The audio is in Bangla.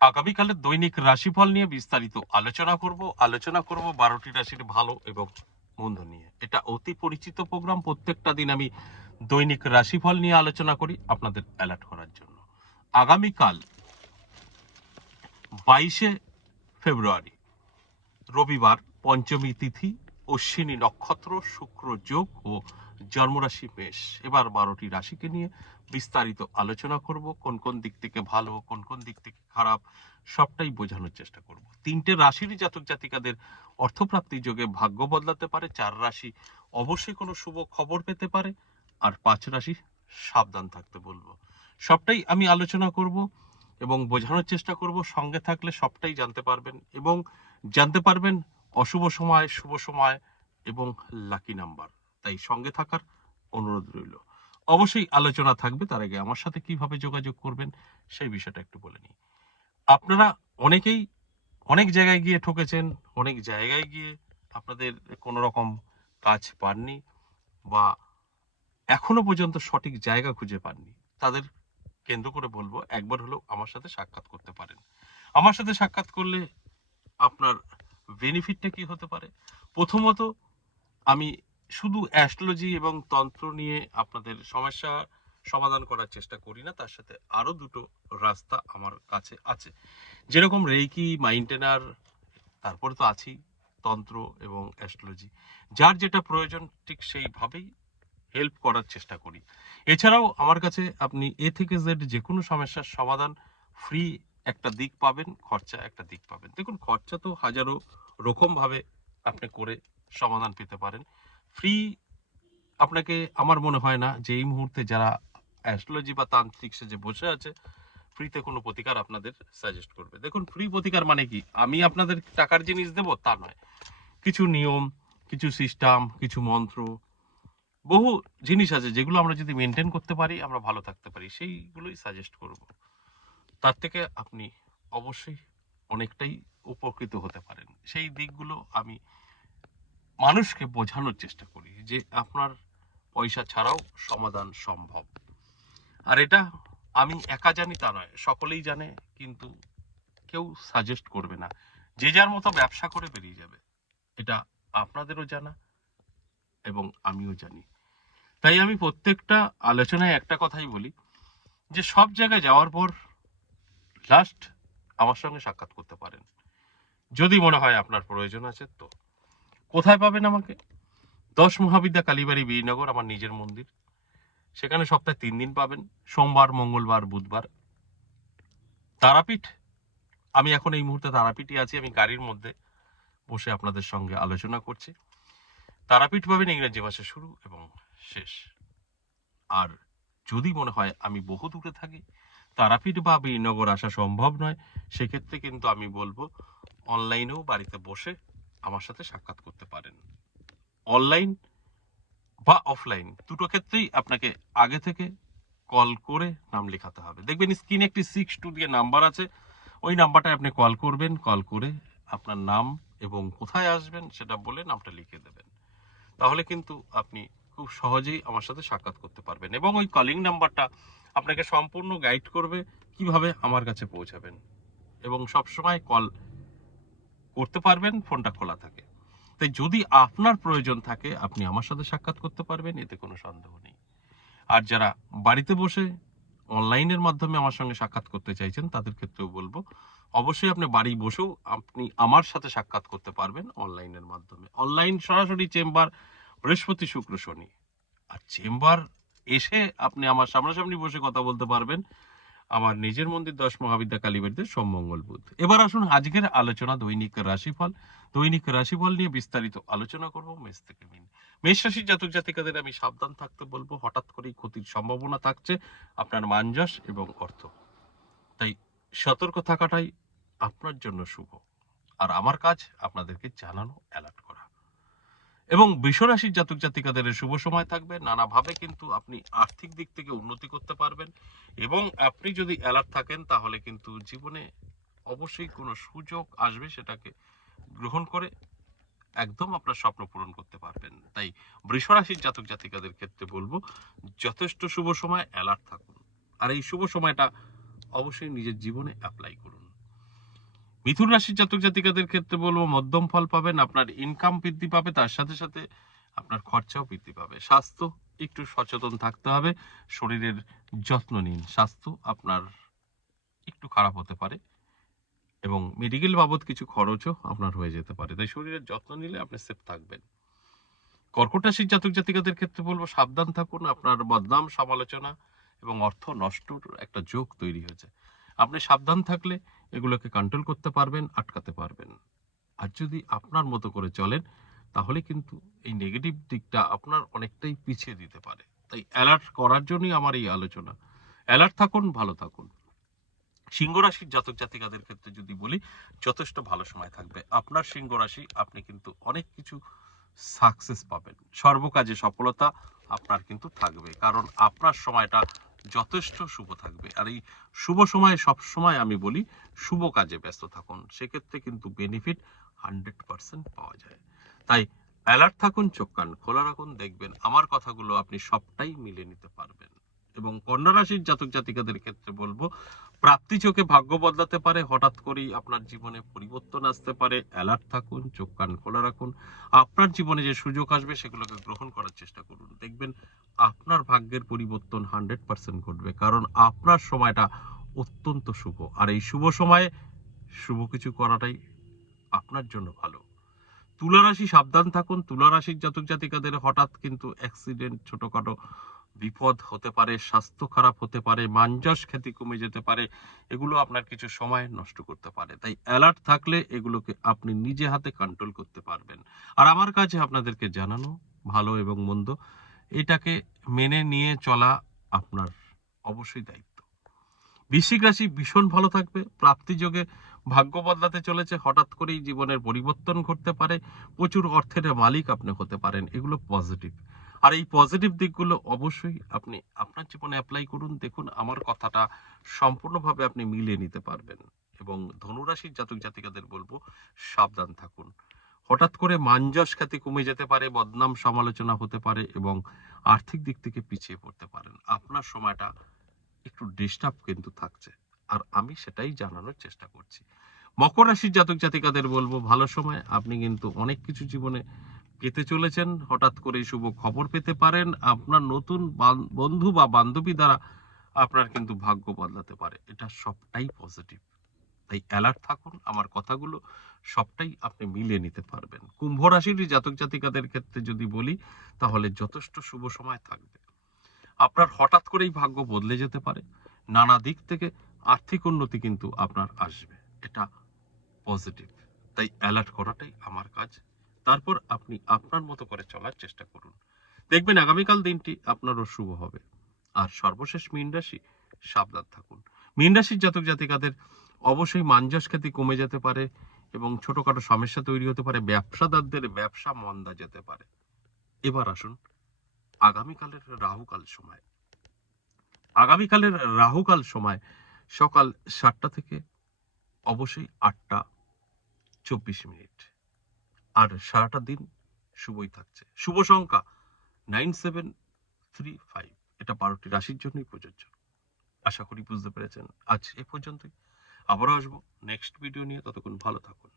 আগামীকালের দৈনিক রাশিফল নিয়ে বিস্তারিত আলোচনা করব 12টি রাশির ভালো এবং মন্দ নিয়ে। এটা অতি পরিচিত প্রোগ্রাম। প্রত্যেকটা দিন আমি দৈনিক রাশিফল নিয়ে আলোচনা করি আপনাদের অ্যালার্ট করার জন্য। আগামীকাল 22শে ফেব্রুয়ারি রবিবার, পঞ্চমী তিথি, অশ্বিনী নক্ষত্র, শুক্র যোগ ও জন্মরাশি মেষ। এবার 12টি রাশিকে নিয়ে বিস্তারিত আলোচনা করব। কোন কোন দিক থেকে ভালো, কোন কোন দিক থেকে খারাপ, সবটাই বোঝানোর চেষ্টা করব। 3টে রাশির জাতক জাতিকাদের অর্থপ্রাপ্তি যোগে ভাগ্য বদলাতে পারে। 4 রাশি অবশ্যই কোনো শুভ খবর পেতে পারে, আর 5 রাশি সাবধান থাকতে বলবো। সবটাই আমি আলোচনা করব এবং বোঝানোর চেষ্টা করব। সঙ্গে থাকলে সবটাই জানতে পারবেন এবং জানতে পারবেন অশুভ সময়, শুভ সময় এবং লাকি নাম্বার। তাই সঙ্গে থাকার অনুরোধ রইল। অবশ্যই আলোচনা থাকবে। তার আগে আমার সাথে কিভাবে যোগাযোগ করবেন সেই বিষয়টা একটু বলে নিই। আপনারা অনেকেই অনেক জায়গায় গিয়ে ঠকেছেন, অনেক জায়গায় গিয়ে আপনাদের কোনো রকম কাজ পাননি বা এখনো পর্যন্ত সঠিক জায়গা খুঁজে পাননি। তাদের কেন্দ্র করে বলবো, একবার হলেও আমার সাথে সাক্ষাৎ করতে পারেন। আমার সাথে সাক্ষাৎ করলে আপনার বেনিফিটটা কি হতে পারে? প্রথমত, আমি শুধু অ্যাস্ট্রোলজি এবং তন্ত্র নিয়ে আপনাদের সমস্যা সমাধান করার চেষ্টা করি না, তার সাথে আরো দুটো রাস্তা আমার কাছে আছে। যেরকম রেইকি, মাইন্টেনার, তারপরে তো আছেই তন্ত্র এবং অ্যাস্ট্রোলজি। যার যেটা প্রয়োজন ঠিক সেইভাবেই হেল্প করার চেষ্টা করি। এছাড়াও আমার কাছে আপনি এ থেকে জেড যে কোনো সমস্যার সমাধান ফ্রি একটা দিক পাবেন, খরচা একটা দিক পাবেন। দেখুন, খরচা তো হাজারো রকম ভাবে আপনি করে সমাধান পেতে পারেন। ফ্রি আপনাকে আমার মনে হয় না যে এই মুহূর্তে যারা অ্যাস্ট্রোলজি বা তান্ত্রিক সেজে বসে আছে ফ্রিতে কোনো প্রতিকার আপনাদের সাজেস্ট করবে। দেখুন, ফ্রি প্রতিকার মানে কি? আমি আপনাদের টাকার জিনিস দেব তা নয়। কিছু নিয়ম, কিছু সিস্টেম, কিছু মন্ত্র, বহু জিনিস আছে যেগুলো আমরা যদি মেনটেন করতে পারি আমরা ভালো থাকতে পারি, সেইগুলোই সাজেস্ট করব। তার থেকে আপনি অবশ্যই অনেকটাই উপকৃত হতে পারেন। সেই দিকগুলো আমি মানুষকে বোঝানোর চেষ্টা করি যে আপনার পয়সা ছাড়াও সমাধান সম্ভব। আর এটা আমি একা জানি তা নয়, সকলেই জানে, কিন্তু কেউ সাজেস্ট করবে না। যে যার মতো ব্যবসা করে বেরিয়ে যাবে, এটা আপনাদেরও জানা এবং আমিও জানি। তাই আমি প্রত্যেকটা আলোচনায় একটা কথাই বলি যে সব জায়গায় যাওয়ার পর লাস্ট আমার সঙ্গে সাক্ষাৎ করতে পারেন যদি মনে হয় আপনার প্রয়োজন আছে। তো কোথায় পাবেন আমাকে? 10 মহাবিদ্যা কালীবাড়ি, বীরনগর, আমার নিজের মন্দির। সেখানে সপ্তাহে 3 দিন পাবেন, সোমবার, মঙ্গলবার, বুধবার। তারাপীঠ, আমি এখন এই মুহূর্তে তারাপীঠে আছি। আমি গাড়ির মধ্যে বসে আপনাদের সঙ্গে আলোচনা করছি। তারাপীঠ পাবেন ইংরেজি মাসে শুরু এবং শেষ। আর যদি মনে হয় আমি বহু দূরে থাকি, তারাপীঠ বা বীরনগর আসা সম্ভব নয়, সেক্ষেত্রে কিন্তু আমি বলবো অনলাইনেও বাড়িতে বসে আমার সাথে সাক্ষাৎ করতে পারেন। অনলাইন বা অফলাইন দুটো ক্ষেত্রেই আপনাকে আগে থেকে কল করে নাম লেখাতে হবে। দেখবেন স্ক্রিনে একটি 62 দিয়ে নাম্বার আছে, ওই নাম্বারটায় আপনি কল করবেন। কল করে আপনার নাম এবং কোথায় আসবেন সেটা বলে নামটা লিখে দেবেন। তাহলে কিন্তু আপনি খুব সহজেই আমার সাথে সাক্ষাৎ করতে পারবেন এবং ওই কলিং নাম্বারটা আপনাকে সম্পূর্ণ গাইড করবে কিভাবে আমার কাছে পৌঁছাবেন এবং সবসময় কল করতে পারবেন, ফোনটা খোলা থাকে। তাই যদি আপনার প্রয়োজন থাকে আপনি আমার সাথে সাক্ষাৎ করতে পারবেন, এতে কোনো সন্দেহ নেই। আর যারা বাড়িতে বসে অনলাইনের মাধ্যমে আমার সঙ্গে সাক্ষাৎ করতে চাইছেন তাদের ক্ষেত্রেও বলবো অবশ্যই আপনি বাড়ি বসেও আপনি আমার সাথে সাক্ষাৎ করতে পারবেন অনলাইনের মাধ্যমে। অনলাইন সরাসরি চেম্বার বৃহস্পতি, শুক্র, শনি। আর চেম্বার এসে আপনি আমার সামনাসামনি বসে কথা বলতে পারবেন আমার নিজের মন্দির 10 মহাবিদ্যা কালীবাড়িতে সোম, মঙ্গল, বুধ। এবার আসুন আজকের আলোচনা দৈনিক রাশিফল। দৈনিক রাশিফল নিয়ে বিস্তারিত আলোচনা করব মেষ থেকে মিন। মেষ রাশির জাতক জাতিকাদের আমি সাবধান থাকতে বলবো। হঠাৎ করেই ক্ষতির সম্ভাবনা থাকছে আপনার মানযশ এবং অর্থ। তাই সতর্ক থাকাটাই আপনার জন্য শুভ। আর আমার কাজ আপনাদেরকে জানানো, অ্যালার্ট করা। এবং বৃষরাশির জাতক জাতিকাদের শুভ সময় থাকবে। নানাভাবে কিন্তু আপনি আর্থিক দিক থেকে উন্নতি করতে পারবেন এবং আপনি যদি অ্যালার্ট থাকেন তাহলে কিন্তু জীবনে অবশ্যই কোনো সুযোগ আসবে, সেটাকে গ্রহণ করে একদম আপনার স্বপ্ন পূরণ করতে পারবেন। তাই বৃষরাশির জাতক জাতিকাদের ক্ষেত্রে বলবো যথেষ্ট শুভ সময়, অ্যালার্ট থাকুন। আর এই শুভ সময়টা অবশ্যই নিজের জীবনে অ্যাপ্লাই করুন। মিথুন রাশির জাতক জাতিকাদের ক্ষেত্রে বলবো মধ্যম ফল পাবেন, আপনার ইনকাম বৃদ্ধি পাবে, তার সাথে সাথে আপনার খরচাও বৃদ্ধি পাবে। স্বাস্থ্য একটু সচেতন থাকতে হবে, শরীরের যত্ন নিন। স্বাস্থ্য আপনার একটু খারাপ হতে পারে এবং মেডিকেল বাবদ কিছু খরচও আপনার হয়ে যেতে পারে, তাই শরীরের যত্ন নিলে আপনি সেফ থাকবেন। কর্কট রাশির জাতক জাতিকাদের ক্ষেত্রে বলবো সাবধান থাকুন, আপনার বদনাম সমালোচনা এবং অর্থ নষ্টর একটা যোগ তৈরি হয়েছে। আপনি সাবধান থাকলে এগুলোকে কন্ট্রোল করতে পারবেন, আটকাতে পারবেন। আর যদি আপনার মতো করে চলেন তাহলে কিন্তু এই নেগেটিভ দিকটা আপনার অনেকটাই পিছিয়ে দিতে পারে। তাই অ্যালার্ট করার জন্যই আমার এই আলোচনা। অ্যালার্ট থাকুন, ভালো থাকুন। সিংহ রাশির জাতক জাতিকাদের ক্ষেত্রে যদি বলি, যথেষ্ট ভালো সময় থাকবে আপনার। সিংহ রাশি, আপনি কিন্তু অনেক কিছু সাকসেস পাবেন, সর্বকাজে সফলতা আপনার কিন্তু থাকবে, কারণ আপনার সময়টা যথেষ্ট শুভ থাকবে। আর এই শুভ সময়ে সবসময় আমি বলি শুভ কাজে ব্যস্ত থাকুন, সেক্ষেত্রে কিন্তু বেনিফিট 100% পাওয়া যায়। তাই অ্যালার্ট থাকুন, চোখ কান খোলা রাখুন, দেখবেন আমার কথাগুলো আপনি সবটাই মিলে নিতে পারবেন। এবং কন্যা রাশির জাতক জাতিকাদের ক্ষেত্রে বলবো প্রাপ্তি চোখে ভাগ্য বদলাতে পারে, হঠাৎ করেই আপনার জীবনে পরিবর্তন আসতে পারে। অ্যালার্ট থাকুন, চোখ কান খোলা রাখুন, আপনার জীবনে যে সুযোগ আসবে সেগুলোকে গ্রহণ করার চেষ্টা করুন, দেখবেন আপনার ভাগ্যের পরিবর্তন 100% ঘটবে, কারণ আপনার সময়টা অত্যন্ত শুভ। আর এই শুভ সময়ে শুভ কিছু করাটাই আপনার জন্য ভালো। তুলা রাশি, সাবধান থাকুন। তুলা রাশির জাতক জাতিকাদের হঠাৎ কিন্তু অ্যাক্সিডেন্ট, ছোটখাটো বিপদ হতে পারে, স্বাস্থ্য খারাপ হতে পারে, মানযশ খ্যাতি কমে যেতে পারে, এগুলো আপনার কিছু সময় নষ্ট করতে পারে। তাই অ্যালার্ট থাকলে এগুলোকে আপনি নিজে হাতে কন্ট্রোল করতে পারবেন। আর আমার কাছে আপনাদেরকে জানানো ভালো এবং মন্দ, এটাকে মেনে নিয়ে চলা আপনার অবশ্যই দায়িত্ব। বৃশ্চিক রাশি ভীষণ ভালো থাকবে, প্রাপ্তি যোগে ভাগ্য বদলাতে চলেছে, হঠাৎ করেই জীবনের পরিবর্তন ঘটতে পারে, প্রচুর অর্থের মালিক আপনি হতে পারেন, এগুলো পজিটিভ। আর এই পজিটিভ দিকগুলো অবশ্যই আপনি আপনার জীবনে অ্যাপ্লাই করুন, দেখুন আমার কথাটা সম্পূর্ণভাবে আপনি মিলিয়ে নিতে পারবেন। এবং ধনুরাশির জাতক জাতিকাদের বলবো সাবধান থাকুন, হঠাৎ করে মানযশ খ্যাতি কমে যেতে পারে, বদনাম সমালোচনা হতে পারে এবং আর্থিক দিক থেকে পিছিয়ে পড়তে পারেন। আপনার সময়টা একটু ডিস্টার্ব কিন্তু থাকছে, আর আমি সেটাই জানানোর চেষ্টা করছি। মকর রাশির জাতক জাতিকাদের বলবো ভালো সময়, আপনি কিন্তু অনেক কিছু জীবনে পেতে চলেছেন, হঠাৎ করে শুভ খবর পেতে পারেন, আপনার নতুন বন্ধু বা বান্ধবী দ্বারা আপনার কিন্তু ভাগ্য বদলাতে পারে, এটা সবটাই পজিটিভ। তাই অ্যালার্ট থাকুন, আমার কথাগুলো সবটাই আপনি মিলিয়ে নিতে পারবেন। কুম্ভ রাশির জাতক জাতিকাদের ক্ষেত্রে যদি বলি, তাহলে যথেষ্ট শুভ সময় থাকবে, আপনার হঠাৎ করেই ভাগ্য বদলে যেতে পারে, নানা দিক থেকে আর্থিক উন্নতি কিন্তু আপনার আসবে, এটা পজিটিভ। তাই অ্যালার্ট করাটাই আমার কাজ, তারপর আপনি আপনার মতো করে চলার চেষ্টা করুন, দেখবেন আগামীকাল দিনটি আপনারও শুভ হবে। আর সর্বশেষ মীন রাশি, সাবধান থাকুন। মীন রাশির জাতক জাতিকাদের অবশ্যই মানযশ খ্যাতি কমে যেতে পারে এবং ছোটখাটো সমস্যা তৈরি হতে পারে, ব্যবসাদারদের ব্যবসা মন্দা যেতে পারে। এবার আসুন আগামীকালের রাহুকাল সময়। আগামীকালের রাহুকাল সময় সকাল 7টা থেকে অবশ্যই 8টা 24 মিনিট, আর সারাটা দিন শুভই থাকছে। শুভ সংখ্যা 9735, এটা 12টি রাশির জন্যই প্রযোজ্য। আশা করি বুঝতে পেরেছেন। আজ এ পর্যন্তই, আবারও আসবো নেক্সট ভিডিও নিয়ে, ততক্ষণ ভালো থাকুন।